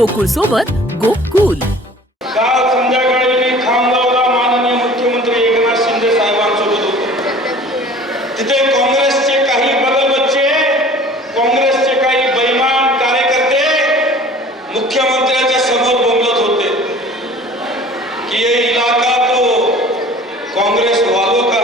गोकुळ सोबत गोकुल. काल संध्याकाळी मी लावला माननीय मुख्यमंत्री एकनाथ शिंदे साहेबांसोबत होतो. तिथे काँग्रेसचे काही बगलबच्चे काँग्रेसचे काही बैमान कार्यकर्ते मुख्यमंत्र्यांच्या समोर बोंबलत होते. की हे इलाका तो काँग्रेस वालो का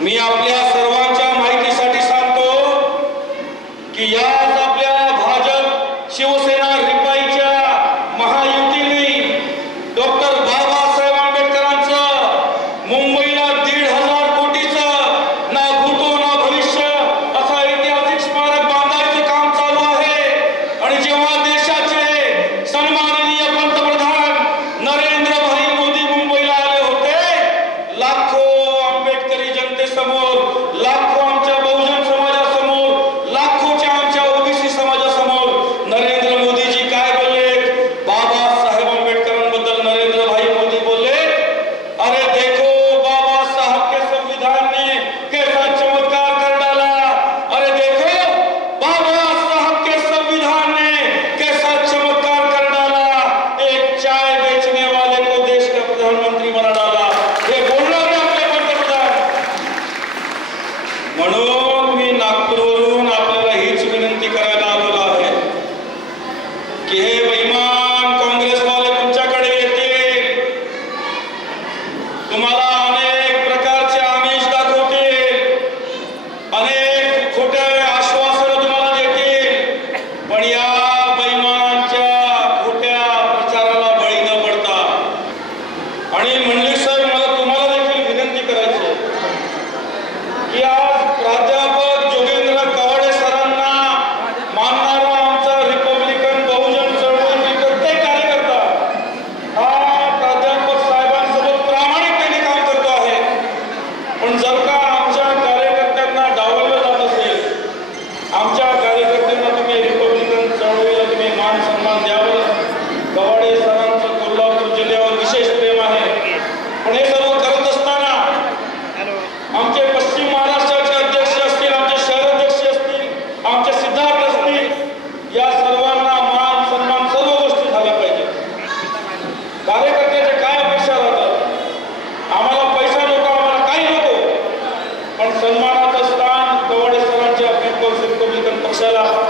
मी आपल्या सर्व மனோ पण जर তালা